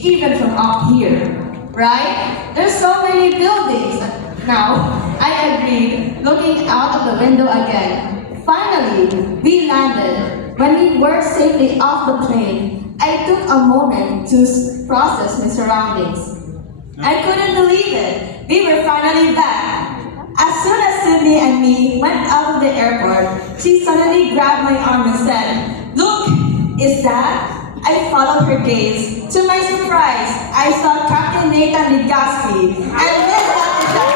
even from up here. Right? There's so many buildings. Now, I agreed, looking out of the window again. Finally, we landed. When we were safely off the plane, I took a moment to process my surroundings. I couldn't believe it. We were finally back. As soon as Sydney and me went out of the airport, she suddenly grabbed my arm and said, "Look, is that?" I followed her gaze. To my surprise, I saw Captain Nathan Legaspi and Miss Latisha.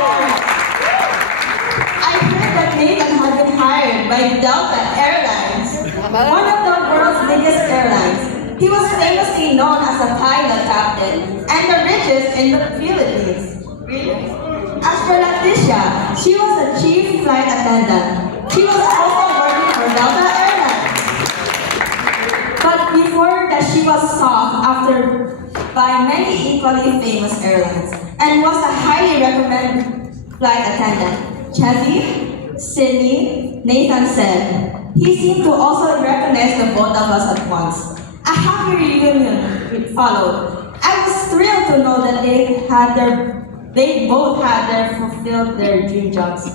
I heard that Nathan had been hired by Delta Airlines, one of the world's biggest airlines. He was famously known as a pilot captain and the richest in the Philippines. As for Latisha, she was a chief flight attendant. She was also working for Delta Airlines. But before that, she was sought after by many equally famous airlines and was a highly recommended flight attendant. Chessie, Sydney, Nathan said. He seemed to also recognize the both of us at once. A happy reunion followed. I was thrilled to know that they both had fulfilled their dream jobs.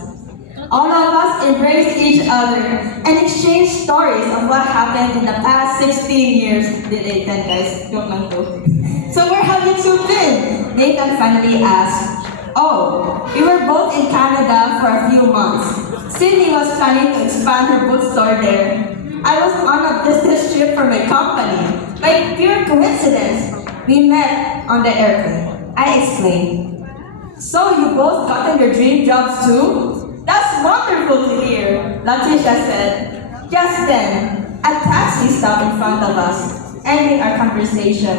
All of us embraced each other and exchanged stories of what happened in the past 16 years. Nathan, guys, joke lang to. So where have you two been? Nathan finally asked. Oh, we were both in Canada for a few months. Sydney was planning to expand her bookstore there. I was on a business trip for my company. By pure coincidence, we met on the airplane. I explained. So you both gotten your dream jobs too? That's wonderful to hear, Latisha said. Just then, a taxi stopped in front of us, ending our conversation.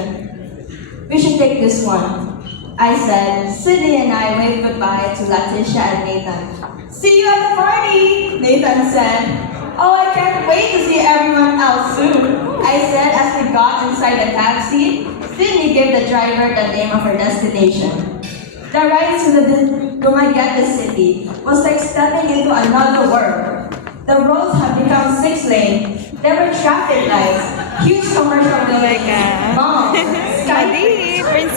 We should take this one, I said. Sydney and I waved goodbye to Latisha and Nathan. See you at the party, Nathan said. Oh, I can't wait to see everyone else soon, I said as we got inside the taxi. Sydney gave the driver the name of her destination. The ride to Dumaguete City was like stepping into another world. The roads had become 6-lane. There were traffic lights, huge commercial buildings, malls,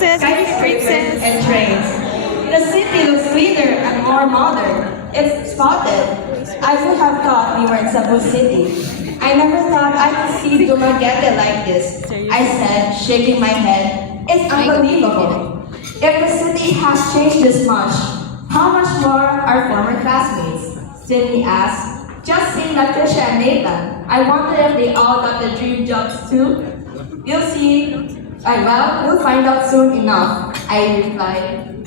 skyscrapers, and trains. The city looks cleaner and more modern. If spotted, I would have thought we were in Cebu City. I never thought I could see Dumaguete like this, I said, shaking my head. It's unbelievable. If the city has changed this much, how much more our former classmates? Sydney asked. Just seeing Latisha and Nathan, I wonder if they all got the dream jobs too? You'll see. We'll find out soon enough, I replied.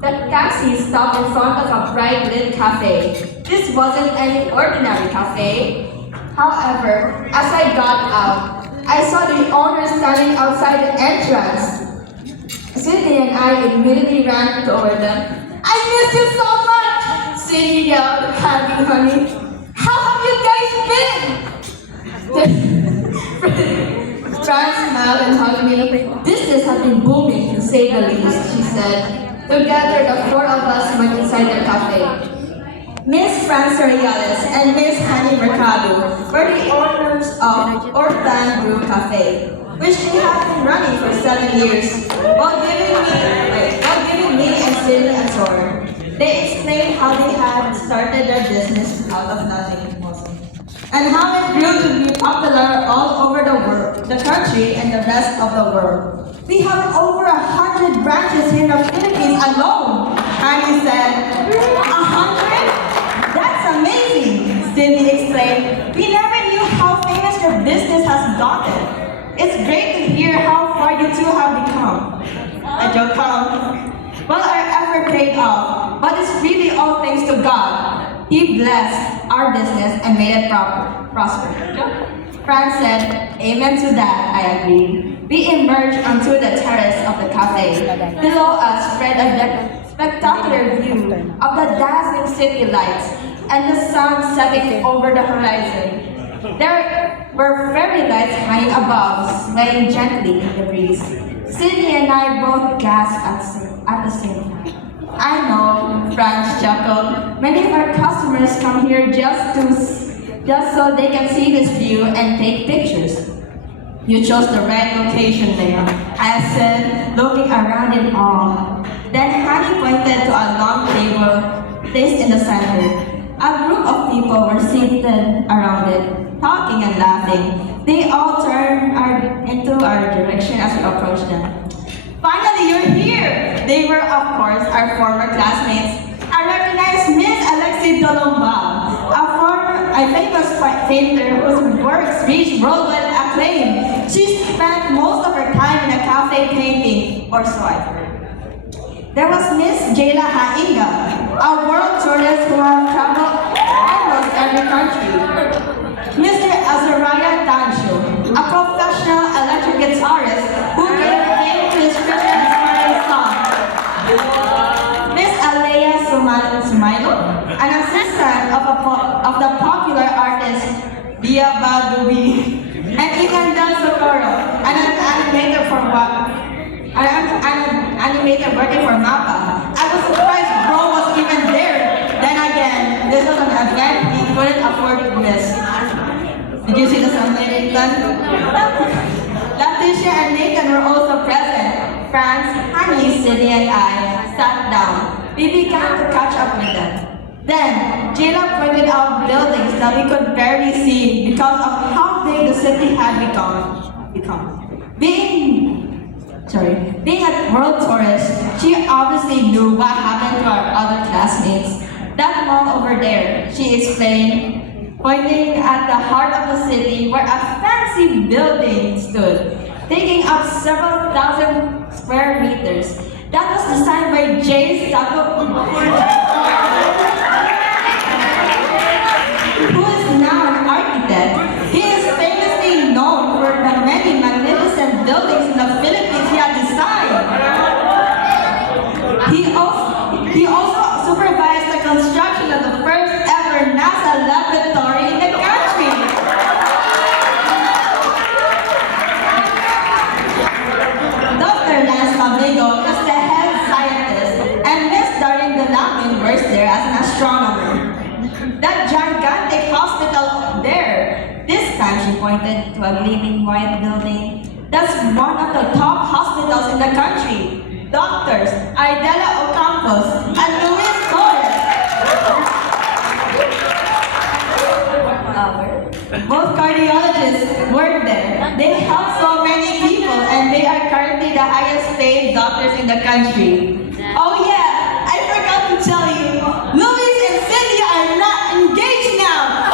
The taxi stopped in front of a bright lit cafe. This wasn't any ordinary cafe. However, as I got out, I saw the owner standing outside the entrance. Sydney and I immediately ran toward them. I miss you so much! Sydney yelled, hugging honey. How have you guys been? Fran smiled and hugged me. Business has been booming, to say the least, she said. Together, the four of us went inside the cafe. Miss Frances Reales and Miss Honey Mercado were the owners of Orphan Brew Cafe, which they have been running for 7 years, while giving me and Sydney a tour. They explained how they had started their business out of nothing, and how it grew to be popular all over the world, the country, and the rest of the world. We have over 100 branches here in the Philippines alone, Annie said. 100? That's amazing, Sydney explained. We never knew how famous your business has gotten. It's great to hear how far you two have become. I joke, well, our effort paid off, but it's really all thanks to God. He blessed our business and made it prosper. Fran said, amen to that, I agreed. We emerged onto the terrace of the cafe. Below us spread a spectacular view of the dazzling city lights and the sun setting over the horizon. There were fairy lights hanging above, swaying gently in the breeze. Sydney and I both gasped at the same time. I know, Franz chuckled. Many of our customers come here just so they can see this view and take pictures. You chose the right location there, I said, looking around in awe. Then Honey pointed to a long table placed in the center. A group of people were seated around it, talking and laughing. They all turned into our direction as we approached them. Finally, you're here! They were, of course, our former classmates. I recognized Miss Alexi Dolomba, a famous painter whose works reached worldwide acclaim. She spent most of her time in a cafe painting, or so I've heard. There was Miss Jayla Hainga, a world tourist who has traveled almost every country. Mr. Azariah Tancho, a professional electric guitarist who gave fame to his Christian inspiring songs. Miss Alea Sumailo, an assistant of the popular artist Bia Badubi, and Ethan Del Socorro, an animator working for MAPA. I was surprised Bro was even there. Then again, this was an event he couldn't afford to miss. Did you see the sunlight, Ethan? Leticia and Nathan were also present. Franz, Honey, Cindy, and I sat down. We began to catch up with them. Then, Jayla pointed out buildings that we could barely see because of how big the city had become. Being a world tourist, she obviously knew what happened to our other classmates. That mall over there, she explained, pointing at the heart of the city where a fancy building stood, taking up several thousand square meters. That was designed by Jay Sato, who is now an architect. He is famously known for the many magnificent buildings in the Philippines he had designed. He also supervised the construction of the first ever NASA laboratory in the country. Dr. Lance Flamingo was the head scientist, and Miss Doreen Delamin works there as an astronomer. That gigantic hospital there, this time she pointed to a gleaming white building. That's one of the top hospitals in the country. Doctors Ardela Ocampos and Luis Torres. Both cardiologists work there. They help so many people and they are currently the highest paid doctors in the country. Oh yeah, I forgot to tell you, Luis and Cindy are not engaged now.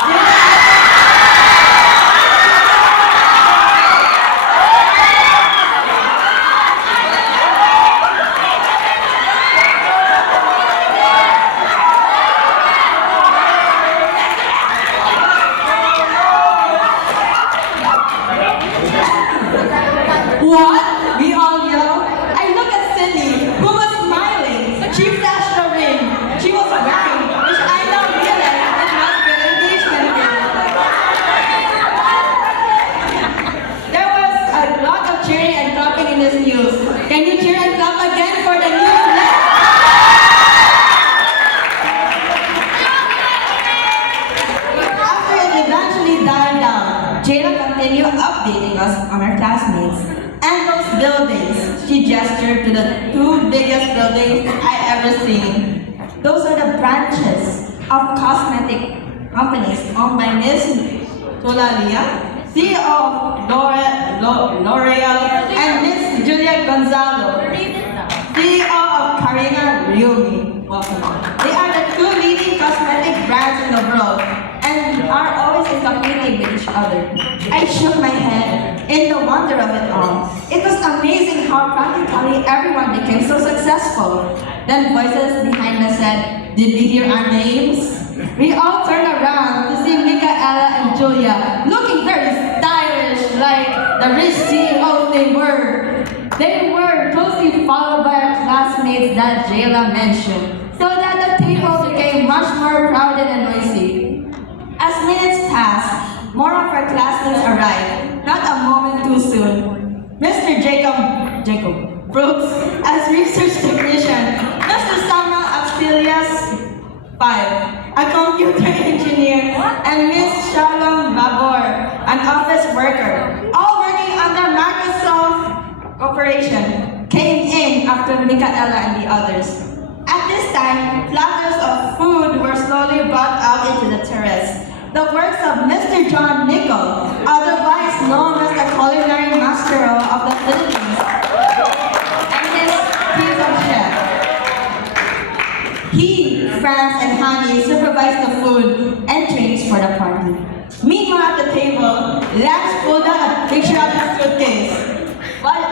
What? We all yell. I look at Cindy, who was smiling. She flashed a ring. She was wearing, which I now realize it must be an engagement ring. There was a lot of cheering and clapping in this news. Can you cheer and clap again for the news? After it eventually died down, Jayla continued updating us on our classmates. And those buildings, she gestured to the two biggest buildings I ever seen. Those are the branches of cosmetic companies owned by Miss Tulalia, CEO of L'Oreal, and Miss Julia Gonzalo, CEO of Carina Ryumi. Welcome. They are the two leading cosmetic brands in the world and are always competing with each other. I shook my head in the wonder of it all. It was amazing how practically everyone became so successful. Then voices behind us said, "Did we hear our names?" We all turned around to see Micaela and Julia looking very stylish like the rich CEOs they were. They were closely followed by our classmates that Jayla mentioned, so that the table became much more crowded and noisy. As minutes passed, more of our classmates arrived, not a moment too soon. Mr. Jacob Brooks, as research technician, Mr. Samuel Auxilius 5, a computer engineer, and Miss Shalom Babor, an office worker, all working on Corporation came in after Micaela and the others. At this time, platters of food were slowly brought out into the terrace. The works of Mr. John Nicol, otherwise known as the culinary master of the Philippines, and his team of chefs. He, Franz, and Honey supervised the food and drinks for the party. Meanwhile, at the table, Lance pulled out a picture of his suitcase,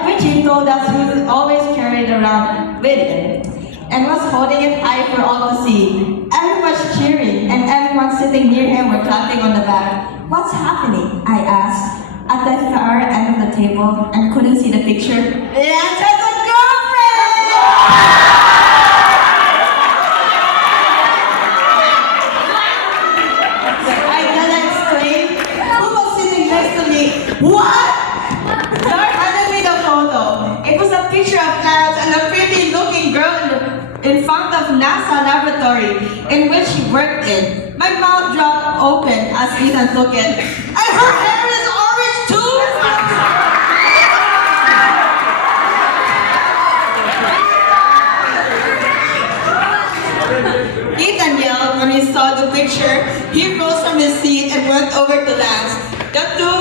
which he told us he would always carry it around with him, and was holding it high for all to see. Everyone was cheering, and everyone sitting near him were clapping on the back. "What's happening?" I asked, at the far end of the table, and couldn't see the picture. "Lance has a girlfriend!" I then exclaimed, "Who was sitting next to me?" "What?" Zar handed me the photo. It was a picture of Lance and a pretty-looking girl in front of NASA laboratory in which he worked in. My mouth dropped open as Ethan took it. "And her hair is orange too?" Ethan yelled when he saw the picture. He rose from his seat and went over to Lance. The two